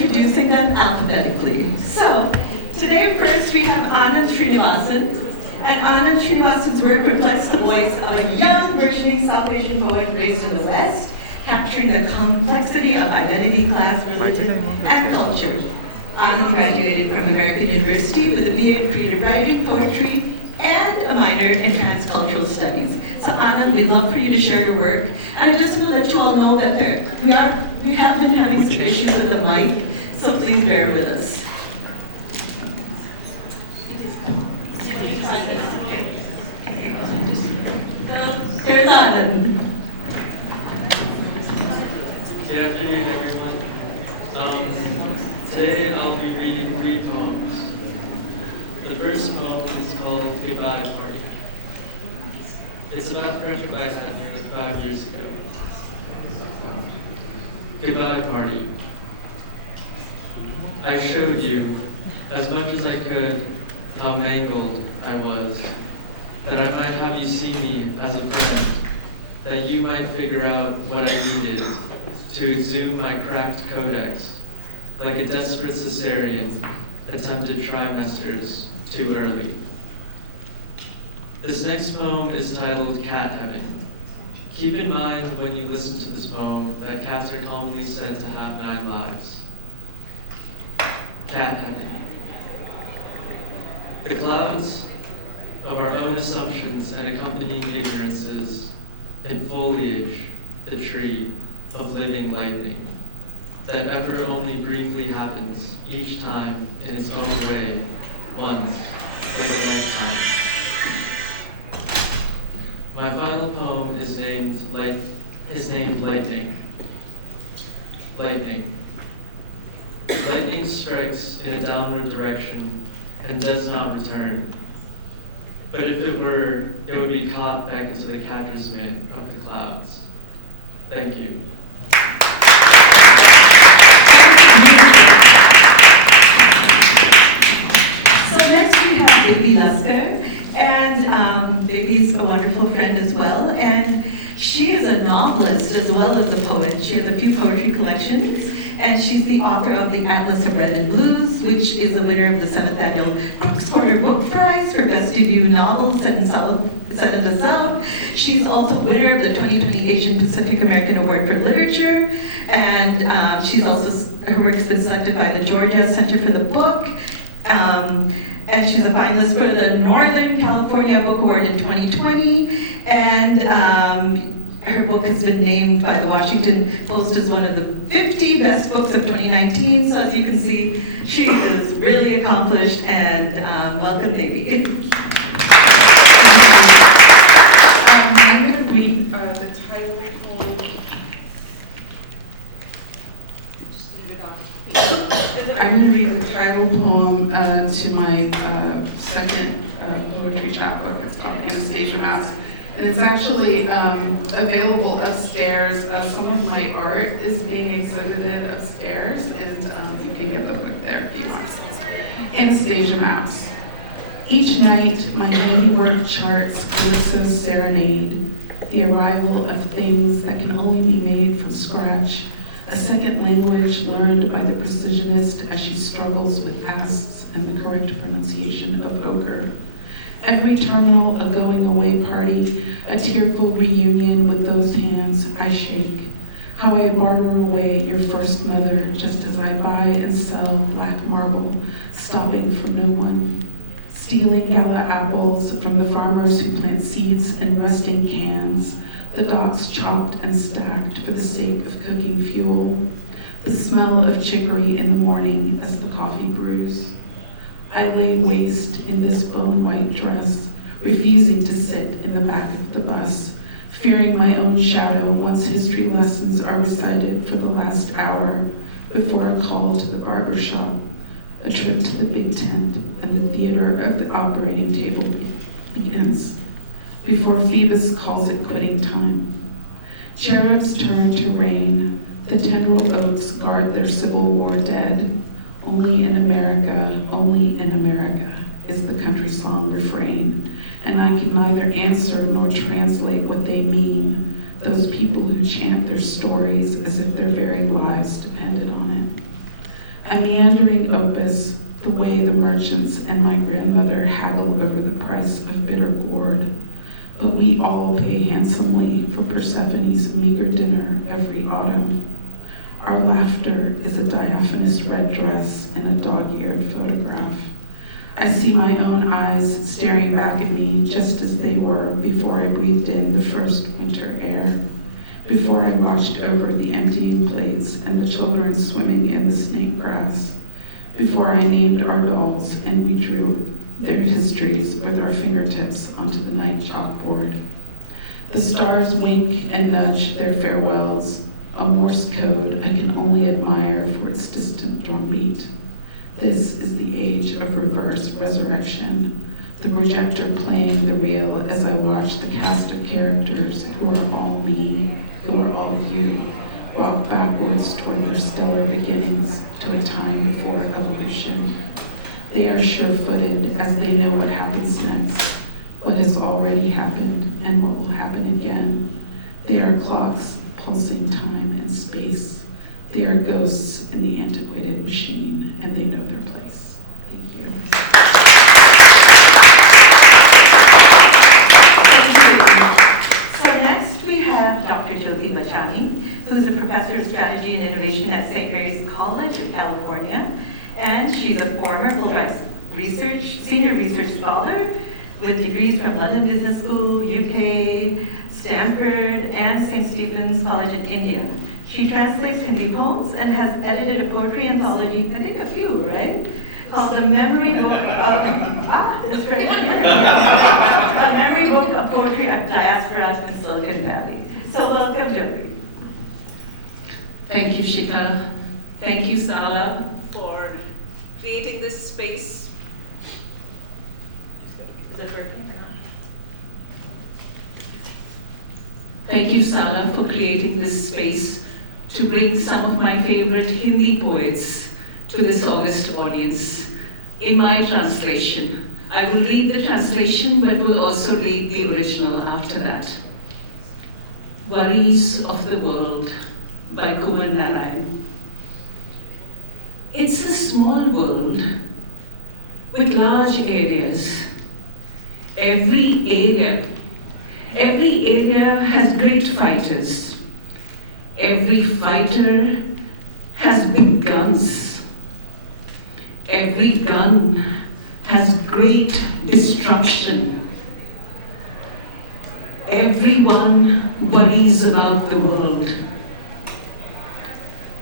introducing them alphabetically. So, today first we have Anand Srinivasan. And Anand Srinivasan's work reflects the voice of a young, burgeoning South Asian poet raised in the West, capturing the complexity of identity, class, religion, and culture. Anand graduated from American University with a BA in creative writing, poetry, and a minor in transcultural studies. So Anand, we'd love for you to share your work. And I just want to let you all know that we have been having some issues with the mic, so please bear with us. So, here's Anand. Good afternoon, everyone. Today I'll be reading 3 poems. The first poem is called Goodbye Party. It's about a friendship I had nearly 5 years ago. Goodbye Party. I showed you, as much as I could, how mangled I was, that I might have you see me as a friend, that you might figure out what I needed to exhume my cracked codex, like a desperate cesarean attempted trimesters too early. This next poem is titled Cat Heaven. Keep in mind when you listen to this poem that cats are commonly said to have 9 lives. Cat Heaven. The clouds of our own assumptions and accompanying ignorances in foliage, the tree of living lightning, that ever only briefly happens each time in its own way, once, like a lifetime. My final poem is named Lightning. Lightning. Lightning strikes in a downward direction and does not return. But if it were, it would be caught back into the catcher's mitt of the clouds. Thank you. So next we have Devi Laskar, and Devi's a wonderful friend as well, and she is a novelist as well as a poet. She has a few poetry collections, and she's the author of The Atlas of Red and Blues, which is the winner of the 7th Annual Crooks Corner Book Prize for Best Debut Novel set in the South. She's also winner of the 2020 Asian Pacific American Award for Literature, and her work has been selected by the Georgia Center for the Book, and she's a finalist for the Northern California Book Award in 2020, and her book has been named by the Washington Post as one of the 50 best books of 2019. So as you can see, she is really accomplished, and welcome, Devi. I'm going to read the title poem. I'm going to read the title poem to my second poetry chapbook. It's called Anastasia Mask. And it's actually available upstairs. Some of my art is being exhibited upstairs, and you can get the book there if you want. Anastasia Maps. Each night, my handiwork charts Calypso's serenade, the arrival of things that can only be made from scratch, a second language learned by the precisionist as she struggles with asts and the correct pronunciation of ochre. Every terminal, a going-away party, a tearful reunion with those hands I shake. How I barter away your first mother just as I buy and sell black marble, stopping for no one. Stealing gala apples from the farmers who plant seeds in rusting cans, the docks chopped and stacked for the sake of cooking fuel. The smell of chicory in the morning as the coffee brews. I lay waste in this bone-white dress, refusing to sit in the back of the bus, fearing my own shadow once history lessons are recited for the last hour before a call to the barber shop, a trip to the big tent, and the theater of the operating table begins, before Phoebus calls it quitting time. Cherubs turn to rain, the tendril oaks guard their Civil War dead. Only in America is the country song refrain, and I can neither answer nor translate what they mean, those people who chant their stories as if their very lives depended on it. A meandering opus, the way the merchants and my grandmother haggle over the price of bitter gourd, but we all pay handsomely for Persephone's meager dinner every autumn. Our laughter is a diaphanous red dress and a dog-eared photograph. I see my own eyes staring back at me just as they were before I breathed in the first winter air, before I watched over the emptying plates and the children swimming in the snake grass, before I named our dolls and we drew their histories with our fingertips onto the night chalkboard. The stars wink and nudge their farewells, a Morse code I can only admire for its distant drumbeat. This is the age of reverse resurrection, the projector playing the reel as I watch the cast of characters who are all me, who are all you, walk backwards toward their stellar beginnings to a time before evolution. They are sure-footed as they know what happens next, what has already happened and what will happen again. They are clocks pulsing time and space. They are ghosts in the antiquated machine, and they know their place. Thank you. So next we have Dr. Jyoti Bachani, who's a professor of strategy and innovation at St. Mary's College of California. And she's a former Fulbright senior research scholar with degrees from London Business School, UK, Stanford, and St. Stephen's College in India. She translates Hindi poems and has edited a poetry anthology, I think a few, right? Called The Memory Book of, it's right here. A Memory Book of Poetry at Diasporas in Silicon Valley. So welcome, Jyoti. Thank you, Shikha. Thank you, SALA, for creating this space. Is it working or not? Thank you, SALA, for creating this space to bring some of my favorite Hindi poets to this august audience. In my translation, I will read the translation, but will also read the original after that. Worries of the World by Kumar Narayan. It's a small world with large areas. Every area has great fighters. Every fighter has big guns. Every gun has great destruction. Everyone worries about the world.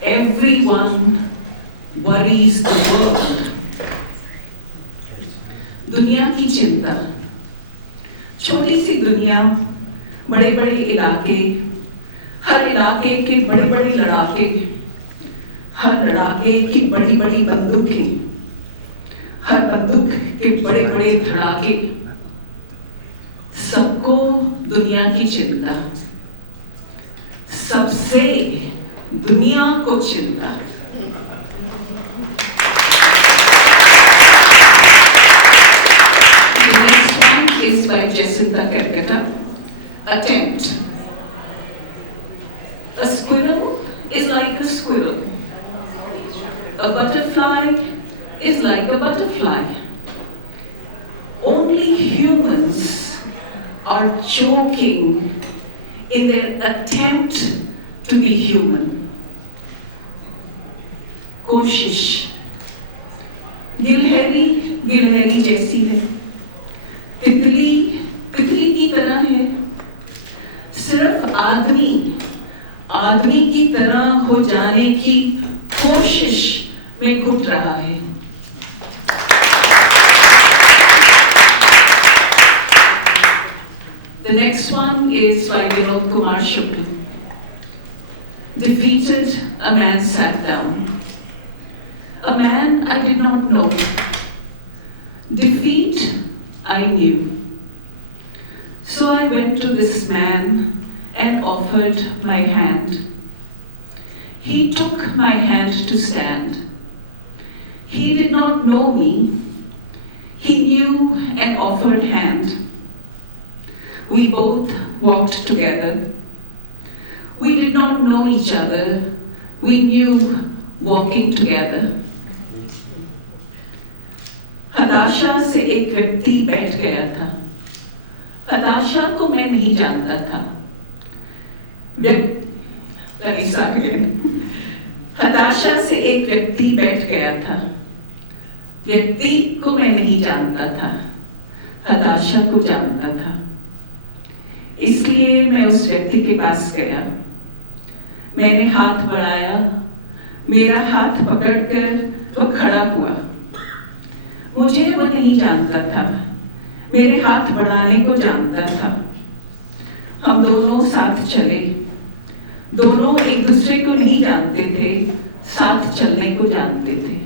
Everyone worries the world. दुनिया की चिंता, छोटी सी दुनिया, बड़े बड़े इलाके, हर इलाके के बड़े बड़े लड़ाके, हर लड़ाके की बड़ी बड़ी बंदूकें, हर बंदूक के बड़े बड़े धड़ाके, सबको दुनिया की चिंता, सबसे दुनिया को चिंता। Is by Jacinta Calcutta. Attempt. A squirrel is like a squirrel. A butterfly is like a butterfly. Only humans are joking in their attempt to be human. कोशिश गिलहरी गिलहरी जैसी है, तितली तितली की तरह है, सिर्फ आदमी आदमी की तरह हो जाने की कोशिश में घुट रहा है। The next one is by Vinod Kumar Shukla. Defeated, a man sat down. A man I did not know. Defeat I knew. So I went to this man and offered my hand. He took my hand to stand. He did not know me. He knew and offered hand. We both walked together. We did not know each other. We knew walking together हताशा से एक व्यक्ति बैठ गया था। हताशा को मैं नहीं जानता था। हताशा से एक व्यक्ति बैठ गया था। व्यक्ति को मैं नहीं जानता था, हताशा को जानता था। इसलिए मैं उस व्यक्ति के पास गया। मैंने हाथ बढ़ाया, मेरा हाथ पकड़कर वो खड़ा हुआ। मुझे वो नहीं जानता था, मेरे हाथ बढ़ाने को जानता था। हम दोनों साथ चले। दोनों एक दूसरे को नहीं जानते थे, साथ चलने को जानते थे।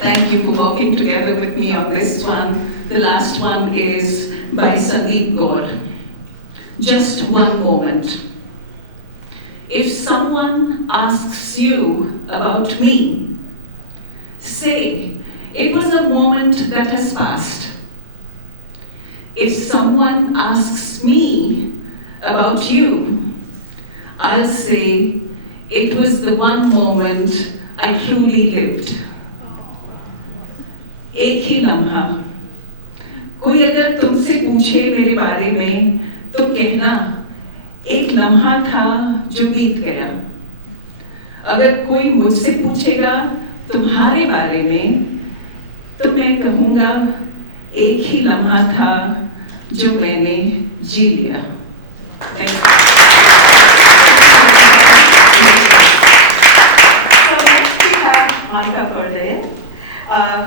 Thank you for working together with me on this one. The last one is by Sandeep Gaur. Just one moment. If someone asks you about me, say, it was a moment that has passed. If someone asks me about you, I'll say, it was the one moment I truly lived. एक ही लम्हा। कोई अगर तुमसे पूछे मेरे बारे में तो कहना, एक लम्हा था जो बीत गया। अगर कोई मुझसे पूछेगा तुम्हारे बारे में तो मैं कहूँगा, एक ही लम्हा था जो मैंने जी लिया। Korde,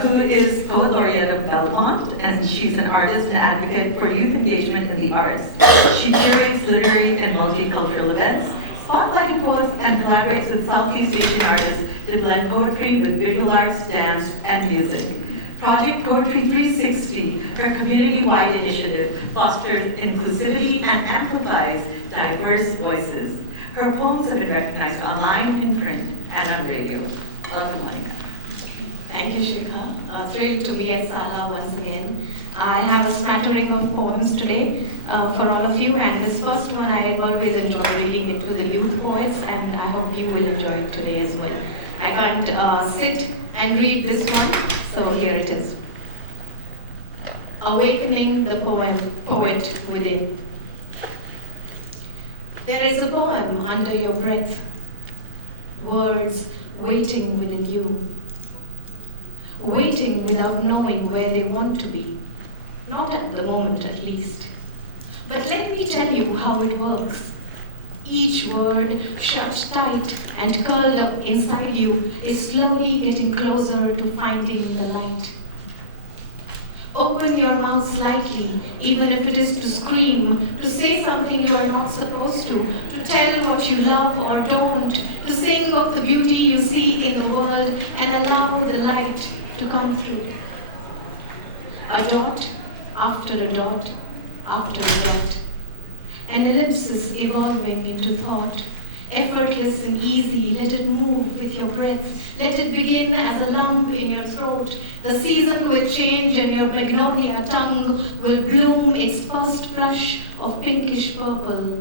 who is poet laureate of Belmont, and she's an artist and advocate for youth engagement in the arts. She curates literary and multicultural events, spotlighting poets, and collaborates with Southeast Asian artists to blend poetry with visual arts, dance, and music. Project Poetry 360, her community-wide initiative, fosters inclusivity and amplifies diverse voices. Her poems have been recognized online, in print, and on radio. Welcome, Monica. Thank you, Shikha. Thrilled to be at SALA once again. I have a smattering of poems today for all of you, and this first one I always enjoy reading it to the youth poets, and I hope you will enjoy it today as well. I can't sit and read this one, so here it is. Awakening the poet within. There is a poem under your breath, words waiting within you. Waiting without knowing where they want to be. Not at the moment, at least. But let me tell you how it works. Each word, shut tight and curled up inside you, is slowly getting closer to finding the light. Open your mouth slightly, even if it is to scream, to say something you are not supposed to tell what you love or don't, to sing of the beauty you see in the world and allow the light to come through. A dot after a dot after a dot. An ellipsis evolving into thought. Effortless and easy, let it move with your breath. Let it begin as a lump in your throat. The season will change and your magnolia tongue will bloom its first flush of pinkish purple.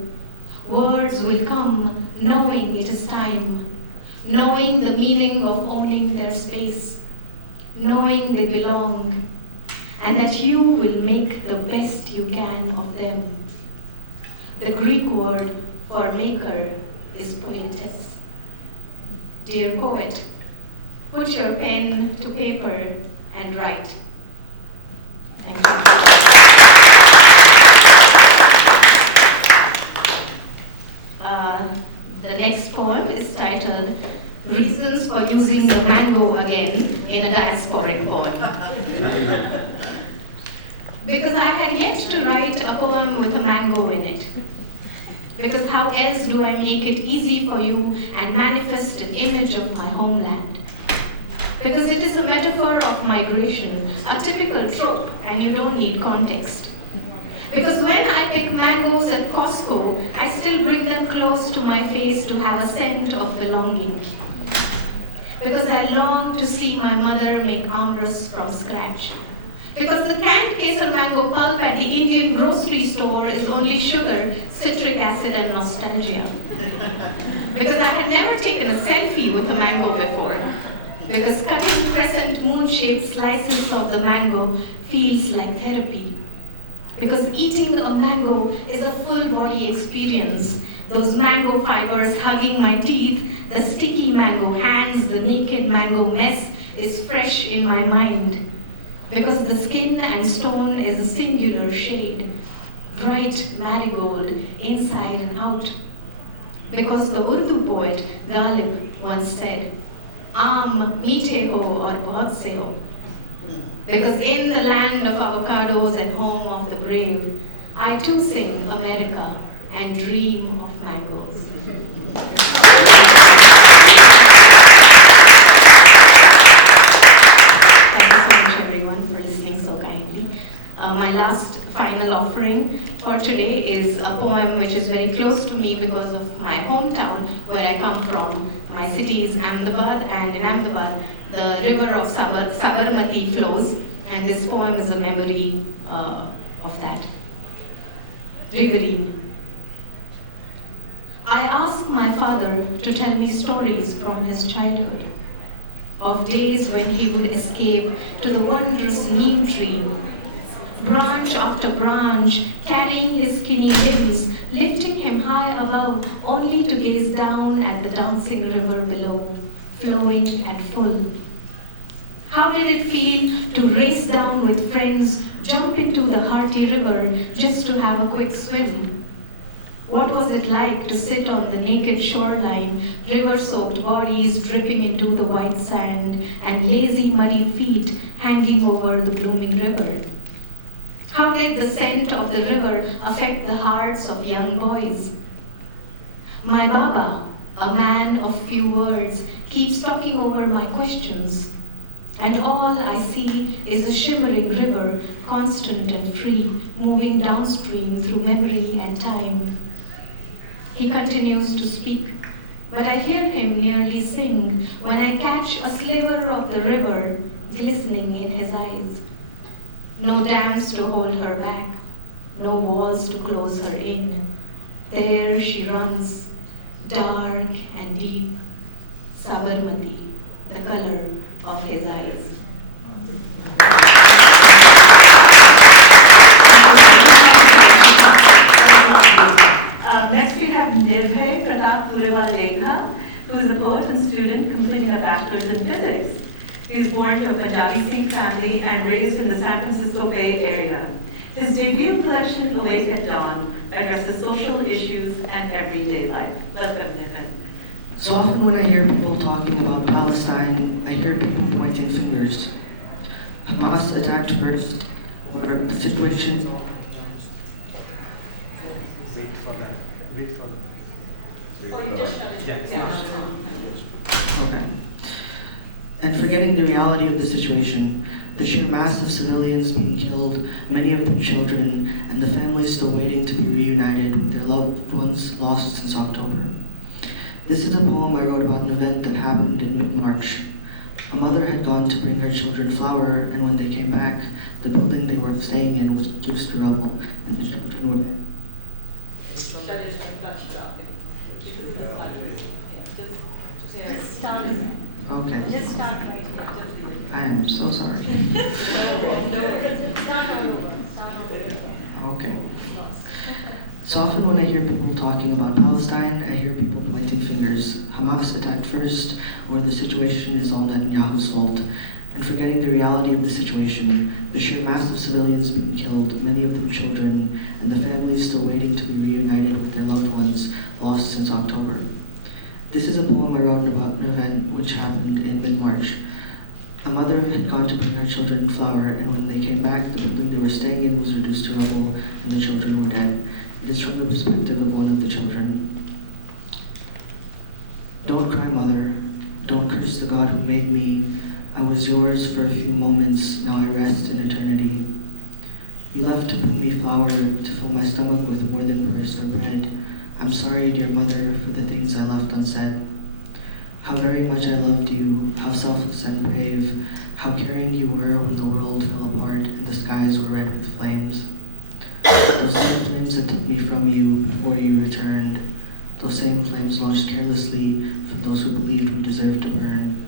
Words will come knowing it is time. Knowing the meaning of owning their space. Knowing they belong. And that you will make the best you can of them. The Greek word for maker is poetess. Dear poet, put your pen to paper and write. Thank you. The next poem is titled Reasons for Using the Mango Again in a Diasporic Poem. Because I had yet to write a poem with a mango in it. Because how else do I make it easy for you and manifest an image of my homeland? Because it is a metaphor of migration, a typical trope, and you don't need context. Because when I pick mangoes at Costco, I still bring them close to my face to have a scent of belonging. Because I long to see my mother make armrests from scratch. Because the canned kesar mango pulp at the Indian grocery store is only sugar, citric acid and nostalgia. Because I had never taken a selfie with a mango before. Because cutting crescent moon-shaped slices of the mango feels like therapy. Because eating a mango is a full body experience. Those mango fibers hugging my teeth, the sticky mango hands, the naked mango mess is fresh in my mind. Because the skin and stone is a singular shade, bright marigold inside and out. Because the Urdu poet Ghalib once said, "Aam meethe ho aur bahut se ho." Because in the land of avocados and home of the brave, I too sing America and dream of mangoes. Thank you so much everyone for listening so kindly. My last final offering for today is a poem which is very close to me because of my hometown where I come from. My city is Ahmedabad, and in Ahmedabad the river of Sabarmati flows, and this poem is a memory of that. Riverine. I asked my father to tell me stories from his childhood, of days when he would escape to the wondrous neem tree, branch after branch, carrying his skinny limbs, lifting him high above, only to gaze down at the dancing river below, flowing and full. How did it feel to race down with friends, jump into the hearty river just to have a quick swim? What was it like to sit on the naked shoreline, river-soaked bodies dripping into the white sand, and lazy muddy feet hanging over the blooming river? How did the scent of the river affect the hearts of young boys? My Baba, a man of few words, keeps talking over my questions, and all I see is a shimmering river, constant and free, moving downstream through memory and time. He continues to speak, but I hear him nearly sing when I catch a sliver of the river glistening in his eyes. No dams to hold her back, no walls to close her in. There she runs, dark and deep, Sabarmati, the color of his eyes. Next we have Nirbhay, Pratap, Purewal, Legha, who is a poet and student completing a bachelor's in physics. He was born to a Punjabi Sikh family and raised in the San Francisco Bay Area. His debut collection, Awake at Dawn, addresses social issues and everyday life. Welcome, Nirbhay. So often when I hear people talking about Palestine, I hear people pointing fingers. Hamas attacked first, or the situation... Wait for that. Oh, you just shut it down. Okay. And forgetting the reality of the situation, the sheer mass of civilians being killed, many of them children, and the families still waiting to be reunited with their loved ones lost since October. This is a poem I wrote about an event that happened in mid-March. A mother had gone to bring her children flour, and when they came back, the building they were staying in was reduced to rubble, and the children were dead. Just start. Okay. Just start right here. I am so sorry. Start all over. Start all over. Okay. So often when I hear people talking about Palestine, I hear people pointing fingers. Hamas attacked first, or the situation is all Netanyahu's fault. And forgetting the reality of the situation, the sheer mass of civilians being killed, many of them children, and the families still waiting to be reunited with their loved ones lost since October. This is a poem I wrote about an event which happened in mid-March. A mother had gone to bring her children flour, and when they came back, the building they were staying in was reduced to rubble, and the children were dead. It is from the perspective of one of the children. Don't cry, mother. Don't curse the God who made me. I was yours for a few moments, now I rest in eternity. You left to bring me flour, to fill my stomach with more than purse or bread. I'm sorry, dear mother, for the things I left unsaid. how very much I loved you, how selfless and brave, how caring you were when the world fell apart and the skies were red with flames. Those same flames that took me from you before you returned, those same flames launched carelessly from those who believed we deserved to burn.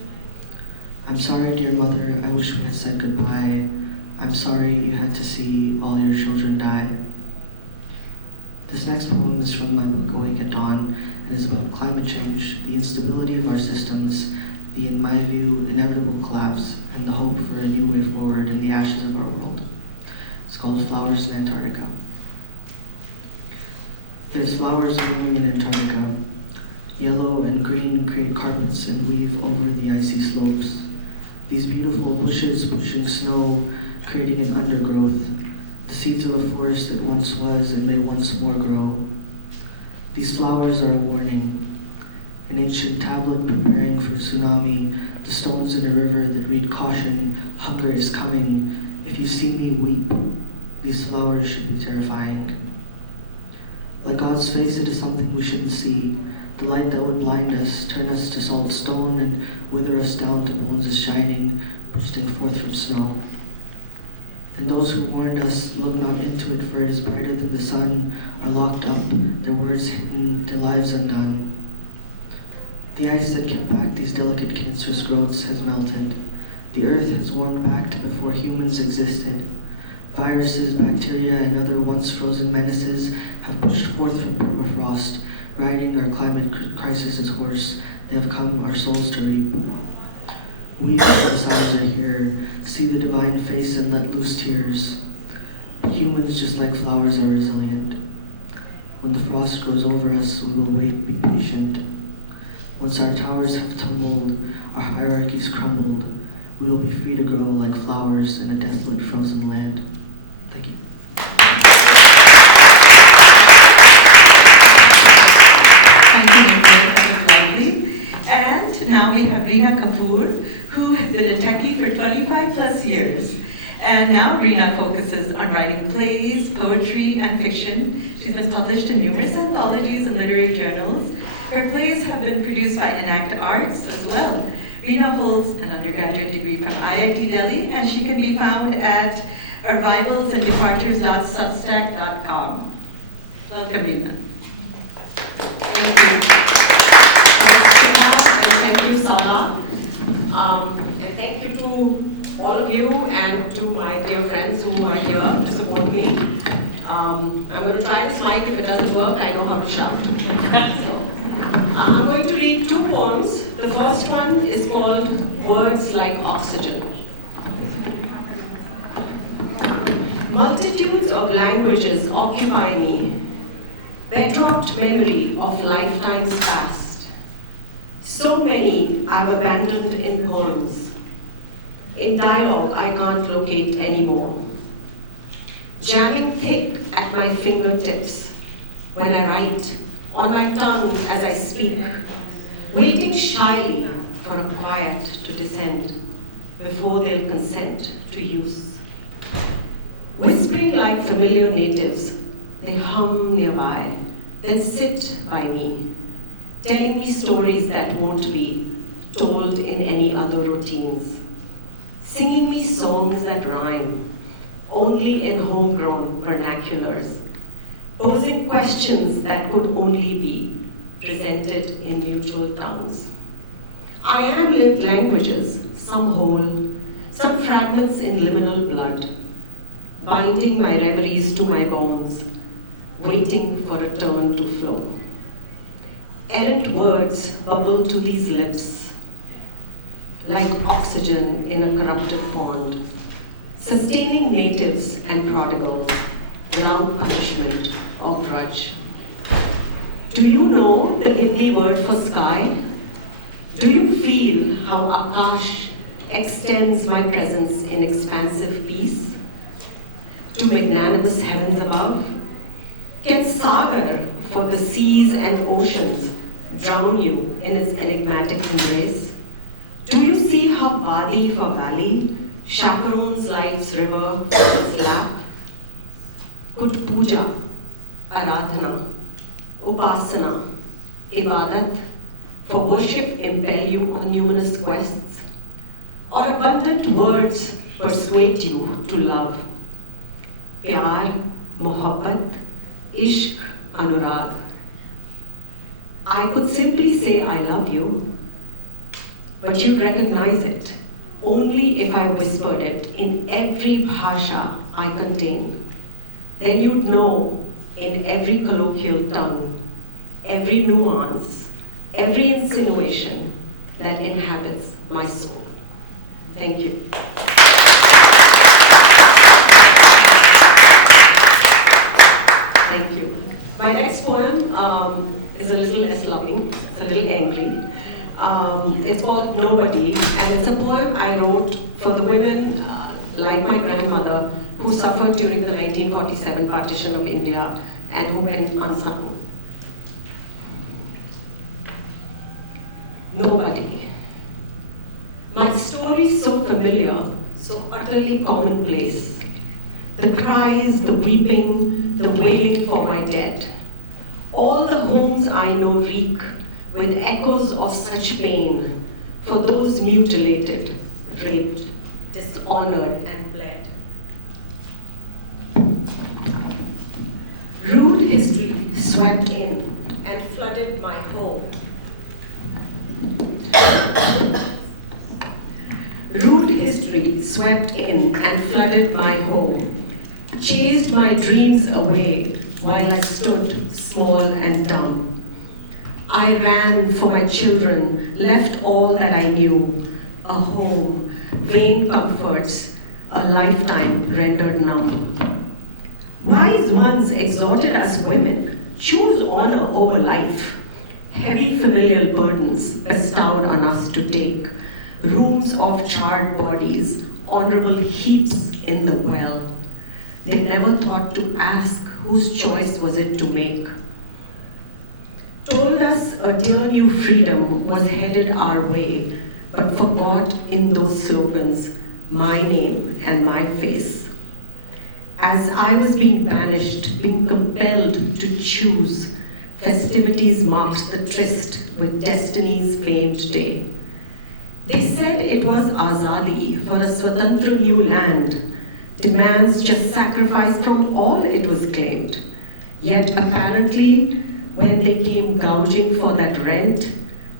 I'm sorry, dear mother, I wish we had said goodbye. I'm sorry you had to see all your children die. This next poem is from my book Awake at Dawn and is about climate change, the instability of our systems, the, in my view, inevitable collapse, and the hope for a new way forward in the ashes of our world. It's called Flowers in Antarctica. There's flowers blooming in Antarctica. Yellow and green create carpets and weave over the icy slopes. These beautiful bushes pushing snow, creating an undergrowth, the seeds of a forest that once was and may once more grow. These flowers are a warning, an ancient tablet preparing for tsunami, the stones in a river that read caution, hunger is coming, if you see me weep, these flowers should be terrifying. Like God's face, it is something we shouldn't see. The light that would blind us, turn us to salt stone, and wither us down to bones is shining, bursting forth from snow. And those who warned us, look not into it, for it is brighter than the sun, are locked up, their words hidden, their lives undone. The ice that kept back these delicate cancerous growths has melted. The earth has warmed back to before humans existed. Viruses, bacteria, and other once frozen menaces have pushed forth from permafrost, riding our climate crisis' horse. They have come our souls to reap. We, the signs are here, see the divine face and let loose tears. Humans, just like flowers, are resilient. When the frost grows over us, we will wait, be patient. Once our towers have tumbled, our hierarchies crumbled, we will be free to grow like flowers in a desolate frozen land. Thank you. Thank you, Nirbhay. That was lovely. And now we have Reena Kapoor, who has been a techie for 25 plus years. And now Reena focuses on writing plays, poetry, and fiction. She's been published in numerous anthologies and literary journals. Her plays have been produced by Enact Arts as well. Reena holds an undergraduate degree from IIT Delhi, and she can be found at arrivalsanddepartures.substack.com. Welcome, Reena. Thank you. Thank you, SALA. And thank you to all of you and to my dear friends who are here to support me. I'm going to try this mic. If it doesn't work, I know how to shout. So, I'm going to read two poems. The first one is called Words Like Oxygen. Multitudes of languages occupy me, bedrocked memory of lifetimes past. So many I've abandoned in poems. In dialogue I can't locate anymore. Jamming thick at my fingertips when I write, on my tongue as I speak, waiting shyly for a quiet to descend before they'll consent to use. Whispering like familiar natives, they hum nearby, then sit by me, telling me stories that won't be told in any other routines, singing me songs that rhyme only in homegrown vernaculars, posing questions that could only be presented in mutual tongues. I am lived languages, some whole, some fragments in liminal blood, binding my reveries to my bones, waiting for a turn to flow. Errant words bubble to these lips, like oxygen in a corrupted pond, sustaining natives and prodigals without punishment or grudge. Do you know the Hindi word for sky? Do you feel how Akash extends my presence in expansive peace to magnanimous heavens above? Can Sagar, for the seas and oceans, drown you in its enigmatic embrace? Do you see how Vadi for valley chaperones life's river from its lap? Could puja, aradhana, upasana, ibadat for worship impel you on numerous quests, or abundant words persuade you to love. Pyar, mohabbat, ishq, anurag. I could simply say I love you, but you'd recognize it only if I whispered it in every bhasha I contain. Then you'd know in every colloquial tongue, every nuance, every insinuation that inhabits my soul. Thank you. Thank you. My next poem is a little less loving, it's a little angry. It's called Nobody, and it's a poem I wrote for the women like my grandmother who suffered during the 1947 partition of India and who went unsung. Nobody. My story so familiar, so utterly commonplace. The cries, the weeping, the wailing for my dead. All the homes I know reek with echoes of such pain for those mutilated, raped, dishonored, and bled. Rude history swept in and flooded my home. Rude history swept in and flooded my home, chased my dreams away while I stood small and dumb. I ran for my children, left all that I knew, a home, vain comforts, a lifetime rendered numb. Wise ones exhorted us women, choose honor over life. Heavy familial burdens bestowed on us to take, rooms of charred bodies, honorable heaps in the well. They never thought to ask whose choice was it to make. Told us a dear new freedom was headed our way, but forgot in those slogans my name and my face. As I was being banished, being compelled to choose, festivities marked the tryst with destiny's famed day. They said it was Azadi for a Swatantra new land, demands just sacrifice from all it was claimed. Yet apparently, when they came gouging for that rent,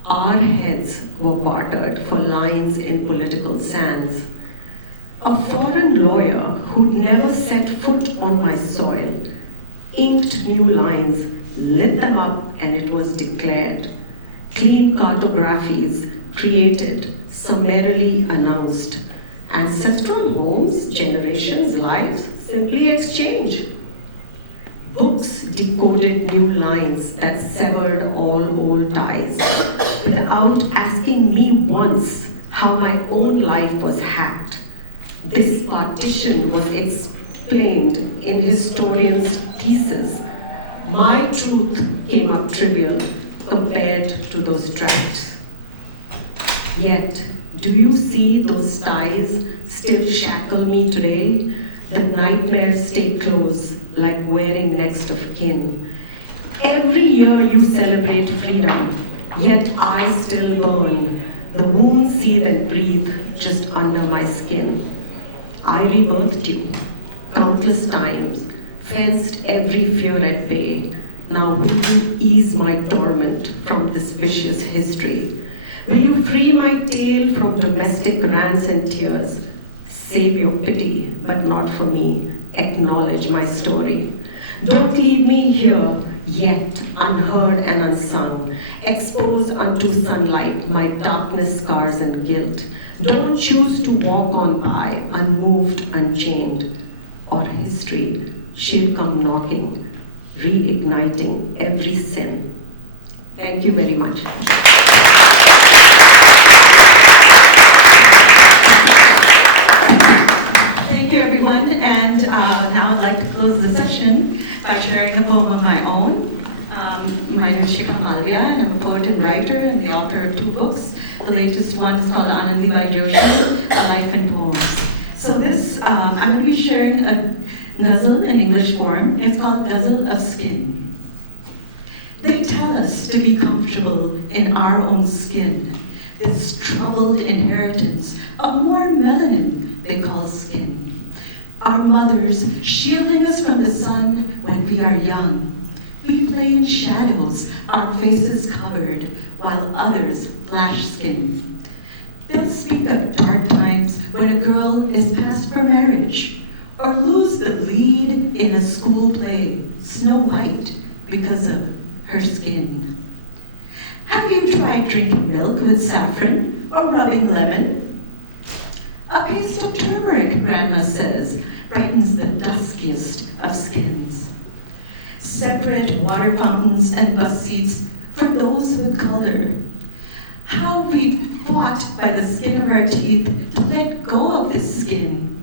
our heads were bartered for lines in political sands. A foreign lawyer who'd never set foot on my soil inked new lines, lit them up, and it was declared. Clean cartographies created, summarily announced. Ancestral homes, generations' lives, simply exchanged. Books decoded new lines that severed all old ties, without asking me once how my own life was hacked. This partition was explained in historians' thesis. My truth came up trivial compared to those tracts. Yet, do you see those ties still shackle me today? The nightmares stay close, like wearing next of kin. Every year you celebrate freedom, yet I still burn. The wounds seethe and breathe just under my skin. I rebirthed you countless times, fenced every fear at bay. Now will you ease my torment from this vicious history? Will you free my tale from domestic rants and tears? Save your pity, but not for me. Acknowledge my story. Don't leave me here, yet unheard and unsung, exposed unto sunlight my darkness, scars, and guilt. Don't choose to walk on by, unmoved, unchained, or history, she'll come knocking, reigniting every sin. Thank you very much. Thank you, everyone. And now I'd like to close the session by sharing a poem of my own. My name is Shikha, and I'm a poet and writer and the author of 2 books. The latest one is called Anand by Jyoti, A Life in Poems. So this, I'm going to be sharing a ghazal in English form. It's called Ghazal of Skin. They tell tell us to be comfortable in our own skin, this troubled inheritance of more melanin they call skin. Our mothers shielding us from the sun when we are young. We play in shadows, our faces covered, while others flash skin. They'll speak of dark times when a girl is passed for marriage, or lose the lead in a school play, Snow White, because of her skin. Have you tried drinking milk with saffron or rubbing lemon? A paste of turmeric, Grandma says, brightens the duskiest of skins. Separate water fountains and bus seats for those with color. How we fought by the skin of our teeth to let go of this skin.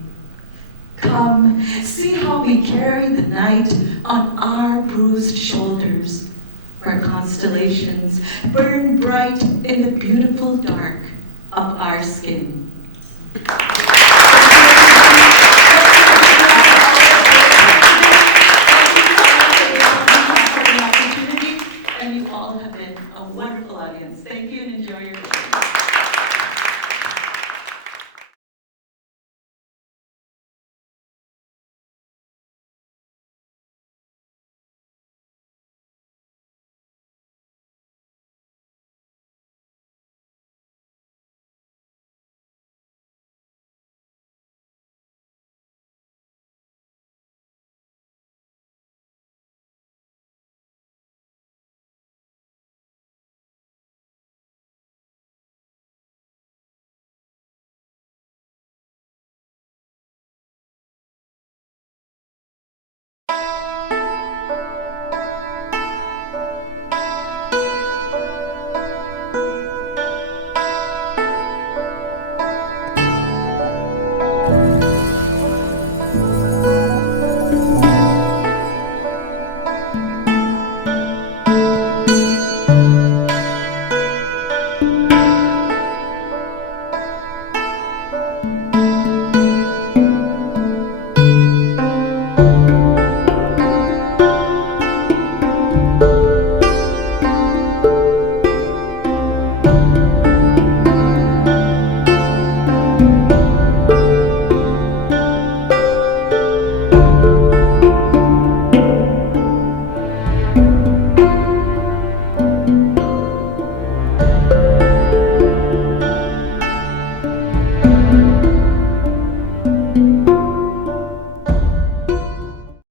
Come, see how we carry the night on our bruised shoulders, where constellations burn bright in the beautiful dark of our skin.